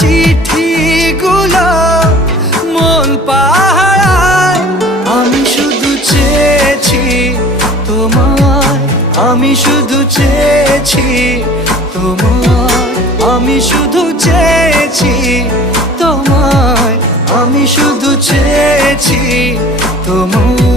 চিঠিগুলো মন পাহারায়। আমি শুধু চেয়েছি তোমায়, আমি শুধু চেয়েছি তোমায়, আমি শুধু চেয়েছি তোমায়, আমি শুধু চেয়েছি তোমায়।